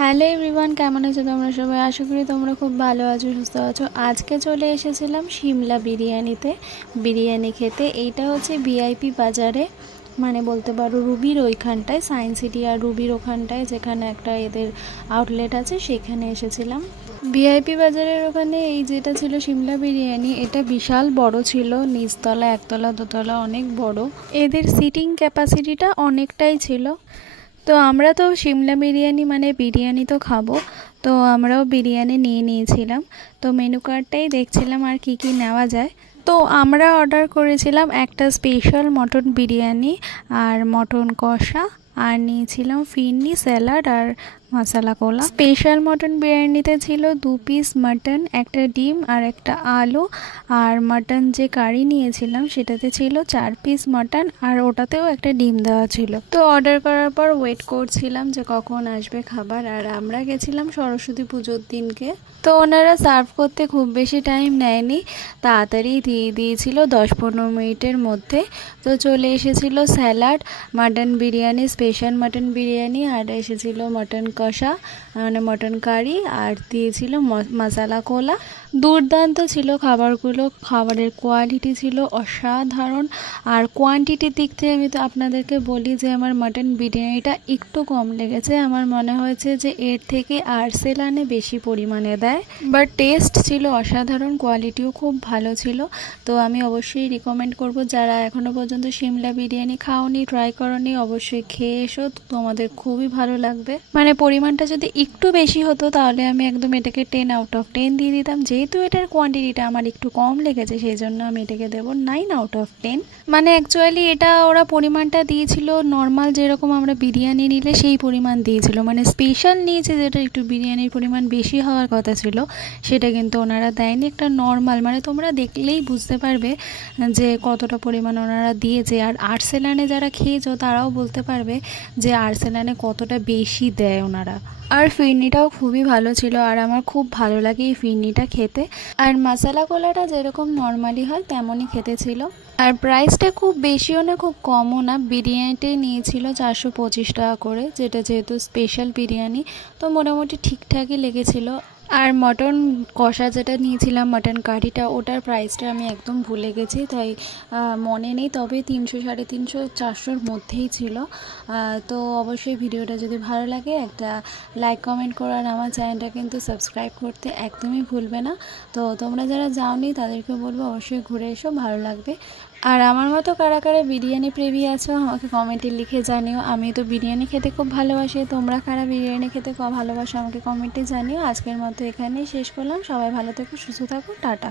Hello everyone, কেমন আছো তোমরা সবাই? আশা করি তোমরা খুব ভালো আছো, সুস্থ আছো। আজকে চলে এসেছিলাম সিমলা বিরিয়ানি খেতে। এইটা হচ্ছে ভিআইপি বাজারে, মানে বলতে পারো রুবির ওইখানটায়, সায়েন্স সিটি আর রুবির ওখানটায় যেখানে একটা এদের আউটলেট আছে সেখানে এসেছিলাম। ভিআইপি বাজারের ওখানে এই যেটা ছিল সিমলা বিরিয়ানি, এটা বিশাল বড় ছিল, নিচতলা একতলা দোতলা অনেক বড়। এদের সিটিং ক্যাপাসিটিটা অনেকটাই ছিল। তো আমরা তো সিমলা বিরিয়ানি মানে বিরিয়ানি তো খাবো, তো আমরাও বিরিয়ানি নিয়ে নিয়েছিলাম। তো মেনু কার্ডটাই দেখছিলাম আর কি কি নেওয়া যায়। তো আমরা অর্ডার করেছিলাম একটা স্পেশাল মটন বিরিয়ানি আর মটন কষা, আর নিয়েছিলাম ফিরনি, স্যালাড আর মশলা কোলা। স্পেশাল মটন বিরিয়ানিতে ছিল 2 পিস মাটন, একটা ডিম আর একটা আলু। আর মাটন যে কারি নিয়েছিলাম সেটাতে ছিল 4 পিস মাটন, আর ওটাতেও একটা ডিম দেওয়া ছিল। তো অর্ডার করার পর ওয়েট করছিলাম যে কখন আসবে খাবার। আর আমরা গেছিলাম সরস্বতী পুজোর দিনকে। তো ওনারা সার্ভ করতে খুব বেশি টাইম নেয়নি, তাড়াতাড়ি দিয়ে দিয়েছিল 10-15 মিনিটের মধ্যে। তো চলে এসেছিল salad, mutton biryani, special mutton biryani, আর এসেছিল মটন কষা মানে মটন কারি, আর দিয়েছিল মশলা কোলা। দুর্দান্ত ছিল খাবারগুলো, খাবারের কোয়ালিটি ছিল অসাধারণ। আর কোয়ান্টিটির দিক থেকে আমি তো আপনাদেরকে বলি যে আমার মাটন বিরিয়ানিটা একটু কম লেগেছে। আমার মনে হয়েছে যে এর থেকে আরসেলানে বেশি পরিমাণে দেয়, বাট টেস্ট ছিল অসাধারণ, কোয়ালিটিও খুব ভালো ছিল। তো আমি অবশ্যই রিকমেন্ড করব, যারা এখনও পর্যন্ত সিমলা বিরিয়ানি খাওনি, ট্রাই করনি, অবশ্যই খেয়ে এসো, তোমাদের খুবই ভালো লাগবে। মানে পরিমাণটা যদি একটু বেশি হতো তাহলে আমি একদম এটাকে 10/10 দিয়ে দিতাম। যেহেতু এটার কোয়ান্টিটিটা আমার একটু কম লেগেছে সেই জন্য আমি এটাকে দেবো 9/10। মানে অ্যাকচুয়ালি এটা ওরা পরিমাণটা দিয়েছিল নর্মাল, যেরকম আমরা বিরিয়ানি নিলে সেই পরিমাণ দিয়েছিল। মানে স্পেশাল নিয়েছে যেটা একটু বিরিয়ানির পরিমাণ বেশি হওয়ার কথা ছিল, সেটা কিন্তু ওনারা দেয়নি। একটা নর্মাল, মানে তোমরা দেখলেই বুঝতে পারবে যে কতটা পরিমাণ ওনারা দিয়েছে। আর আরসেলানে যারা খেয়েছো তারাও বলতে পারবে যে আরসেলানে কতটা বেশি দেয় ওনারা। আর ফিরনিটাও খুবই ভালো ছিল, আর আমার খুব ভালো লাগে এই ফিরনিটা খেতে। আর মশলা কোলাটা যেরকম নর্মালি হয় তেমনই খেতে ছিল। আর প্রাইসটা খুব বেশিও না খুব কমও না। বিরিয়ানিটাই নিয়েছিল 425 টাকা করে, যেটা যেহেতু স্পেশাল বিরিয়ানি তো মোটামুটি ঠিকঠাকই লেগেছিল। আর মটন কষা যেটা নিয়েছিলাম, মটন কারিটা, ওটার প্রাইসটা আমি একদম ভুলে গেছি, তাই মনে নেই। তবে 300, 350, 400-র মধ্যেই ছিল। তো অবশ্যই ভিডিওটা যদি ভালো লাগে একটা লাইক কমেন্ট করার, আমার চ্যানেলটা কিন্তু সাবস্ক্রাইব করতে একদমই ভুলবে না। তো তোমরা যারা যাওনি তাদেরকে বলবো অবশ্যই ঘুরে এসো, ভালো লাগবে। আর আমার মতো কারা কারা বিরিয়ানি প্রেমী আছো আমাকে কমেন্টে লিখে জানিও। আমি তো বিরিয়ানি খেতে খুব ভালোবাসি, তোমরা কারা বিরিয়ানি খেতে খুব ভালোবাসো আমাকে কমেন্টে জানিও। আজকের মতো এখানেই শেষ করলাম। সবাই ভালো থেকো, সুস্থ থাকো, টাটা।